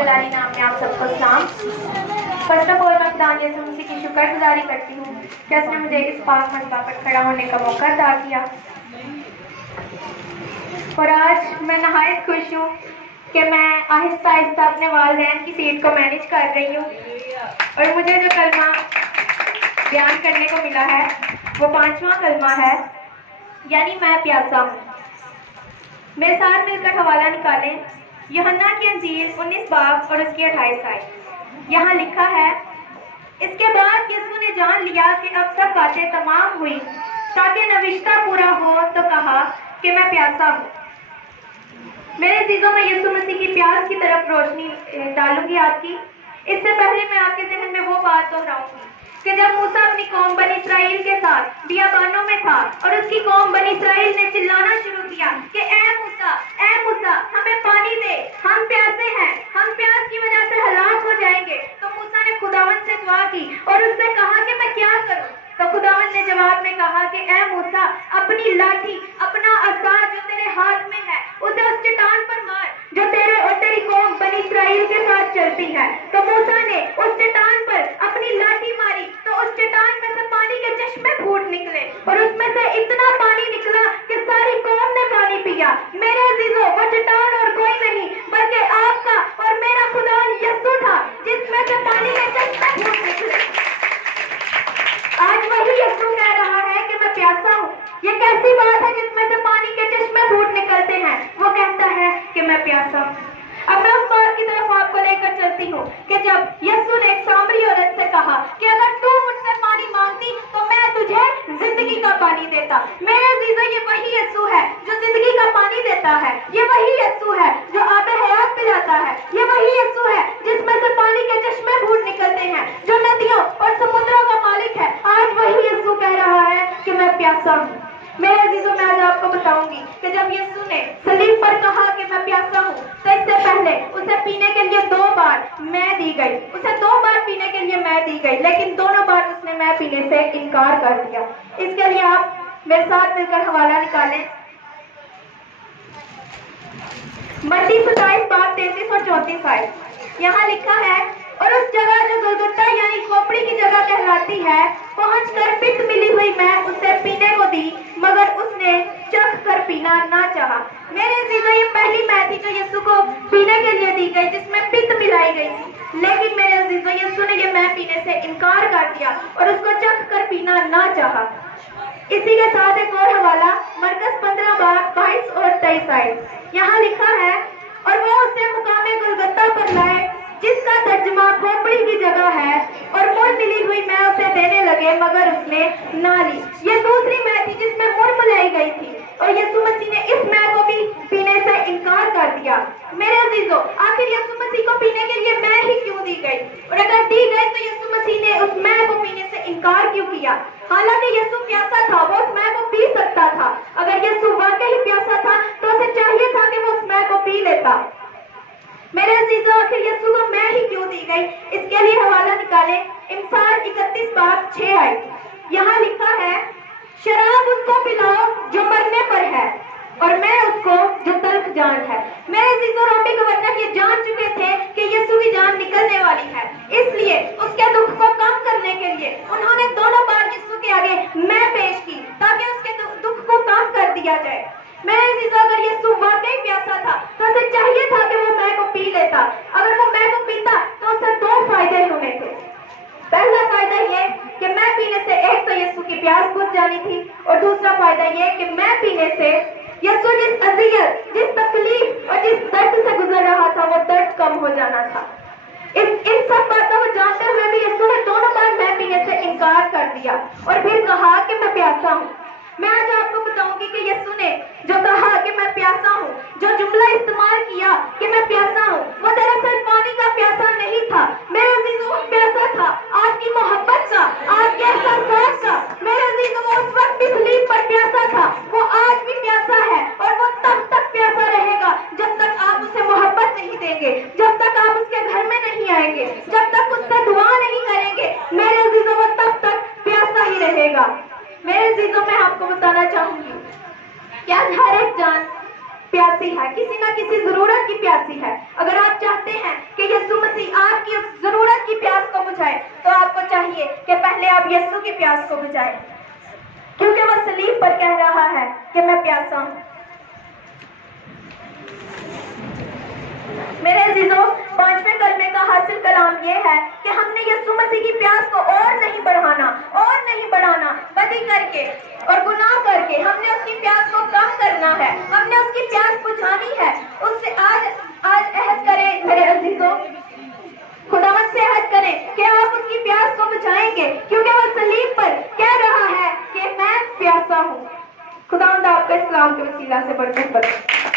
जलाली नाम में आप सबको सलाम। फर्स्ट ऑफ ऑल मैं खुदा यसू मसीह की शुक्रगुजारी करती हूँ कि उसने मुझे इस पाक मज़बा पर खड़ा होने का मौका अता किया। और आज मैं नहायत खुश हूँ कि मैं आहिस्ता आहिस्ता अपने वालिदैन की सीट को मैनेज कर रही हूँ और मुझे जो कलमा बयान करने को मिला है वो 5वां कलमा है, यानी मैं प्यासा हूँ। मेरे साथ मिलकर हवाला निकालें यूहन्ना की अंजील 19 बाब और उसकी 28 आयत। यहाँ लिखा है, इसके बाद यीशु ने जान लिया कि अब सब बातें तमाम हुई ताकि नविश्ता पूरा हो तो कहा कि मैं प्यासा हूँ। मेरे अजीजों में यीशु मसीह की प्यास की तरफ रोशनी डालूंगी आपकी। इससे पहले मैं आपके ज़हन में वो बात दोहराऊंगी कि जब मूसा अपनी कौम बनी इसराइल के साथ बियाबानों में था और उसकी कौम बनी इसराइल ने चिल्लाना शुरू किया कि ए मूसा हमें पानी दे, हम प्यासे हैं, हम प्यास की वजह से हलाक हो जाएंगे। तो मूसा ने खुदावंद से दुआ की और उससे कहा कि मैं क्या करूं? तो खुदावंद ने जवाब में कहा कि ए मूसा, अपनी लाठी, अपना असा जो तेरे हाथ में है उसे उस चट्टान पर मार जो तेरे और तेरी कौम बनी इसराइल के साथ चलती है। तो मूसा ने उस चट्टान पर अपनी लाठी मारी तो उस चट्टान में से पानी के चश्मे फूट निकले और उसमें से इतना पानी निकला कि सारी कौम ने पानी पिया। मेरे अजीजों, वो चट्टान और कोई नहीं बल्कि आपका और मेरा खुदा यीशु था जिसमें से पानी के चश्मे फूट निकले। आज वही यीशु कह रहा है कि मैं प्यासा हूँ। ये कैसी बात है जिसमें से पानी के चश्मे फूट निकलते हैं? वो कहता है कि मैं प्यासा हूँ। अब मैं उस बात की तरफ आपको लेकर चलती हूँ कि जब यीशु ने एक सामरी औरत से कहा कि अगर तू मुझसे पानी मांगती तो मैं तुझे जिंदगी का पानी देता। मेरे अजीजों, ये वही यीशु है जो जिंदगी का पानी देता है। ये वही यीशु है जो आबे हयात पिलाता है। ये वही यीशु है जिसमें से पानी के चश्मे फूट निकलते हैं, जो नदियों और समुद्रों का मालिक है। आज वही यीशु कह रहा है कि मैं प्यासा हूँ। मेरे अजीजों, मैं आज आपको बताऊंगी कि जब यीशु ने सलीब पर कहा कि मैं प्यासा हूँ तो इससे पहले उसे पीने के लिए 2 बार मैं दी गई। उसे 2 बार पीने के लिए मैं दी गई, लेकिन दोनों बार उसने मैं पीने से इनकार कर दिया। इसके लिए आप मेरे साथ मिलकर हवाला निकालें। मत्ती 27 बाब 33 और 34 आयत। यहाँ लिखा है, और उस जगह जो गोलगुट्टा यानी खोपड़ी की जगह कहलाती है पहुंचकर पित्त मिली हुई मैं उसे पीने को दी, मगर उसने चख कर पीना ना चाहा। मेरे अजीजों, ये पहली मैं थी जो यीशु को पीने के लिए दी गई जिसमें पित्त मिलाई गई थी, लेकिन मेरे अजीजों यीशु ने ये मैं पीने से इनकार कर दिया और उसको चख कर पीना ना चाहा। इसी के साथ एक और हवाला मरकस 15 बाब 22 और 23 आयत। यहाँ लिखा है, और वो उसे मुकामे गोलगुट्टा पर लाए जिसका तर्जमा खोपड़ी की जगह है, और मुड़ मिली हुई मैं उसे देने लगे, मगर उसने ना ली। ये दूसरी मैं थी जिसमें मुड़ मिलाई गई थी और यीशु मसीह ने इस मैं को भी पीने से इनकार कर दिया। मेरे अजीजों, आखिर यीशु मसीह को पीने के लिए मैं ही क्यों दी गई? और अगर दी गई तो यीशु मसीह ने उस मैं को पीने से इनकार क्यों किया? हालांकि यीशु प्यासा था, वो उस मैं को पी सकता था। अगर यीशु वाकई प्यासा था तो उसे चाहिए था कि वो उस मैं को पी लेता। मेरे अजीजों, आखिर यीशु को मैं ही क्यों दी गई? इसके लिए हवाला निकालें इमसाल 31 बाब 6 आयत। यहाँ लिखा है, शराब उसको पिलाओ जो मरने पर है और मैं उसको जो तल्ख जान है। मेरे अजीजों, रोटी गवर्नर ये जान चुके थे कि यीशु की जान निकलने वाली है, इसलिए उसके दुख को कम करने के लिए उन्होंने दोनों बार यीशु के आगे मैं पेश की ताकि उसके दुख को कम कर दिया जाए। मेरे अजीजों, अगर यीशु वाकई प्यासा था तो उसे चाहिए था कि वो मैं को पी लेता। अगर वो मैं को पीता तो उसे 2 फायदे होने थे। पहला फायदा ये कि मैं पीने से एक तो यीशु की प्यास बुझ जानी थी, और दूसरा फायदा ये कि मैं पीने से यीशु जिस अज़ियत, जिस तकलीफ और जिस दर्द से गुजर रहा था वो दर्द कम हो जाना था। इन सब बातों को जानते हुए भी यीशु ने दोनों बार मैं पीने से इनकार कर दिया और फिर कहा कि मैं प्यासा हूँ। मैं आज आपको बताऊंगी कि यीशु ने जो कहा कि मैं प्यासा हूँ, जो जुमला इस्तेमाल किया कि मैं प्यासा हूँ, वो दरअसल पानी का प्यासा नहीं था। मेरे अजीजों, वो प्यासा था आपकी मोहब्बत का, आपके एहसास का। मेरे अजीजों, वो उस वक्त भी सलीब पर प्यासा था, वो आज भी प्यासा है और वो तब तक प्यासा रहेगा जब तक आप उसे मोहब्बत नहीं देंगे, जब तक आप उसके घर में नहीं आएंगे, जब तक उससे दुआ नहीं करेंगे। मेरे अजीजों, वो तब तक प्यासा ही रहेगा। मेरे अजीजों, मैं आपको बताना चाहूंगी कि आज हर एक जान प्यासी है, किसी ना किसी जरूरत की प्यासी है। अगर आप चाहते हैं कि यीशु की प्यास को बुझाए, क्योंकि वो सलीब पर कह रहा है कि मैं प्यासा हूँ। मेरे अजीजों, 5वें कलमे का हासिल कलाम ये है कि हमने यीशु मसीह की प्यास को और नहीं बढ़ाना, बदी करके और गुनाह करके हमने उसकी प्यास को कम करना है, हमने उसकी प्यास बुझानी है। उससे आज अहद करें मेरे अजीजों, खुदावंद से अहद करें कि आप उसकी प्यास को बुझाएंगे, क्योंकि वो सलीब पर कह रहा है कि मैं प्यासा हूँ। खुदावंद आपका इस्लाम के वसीला से बरकत बख्शे।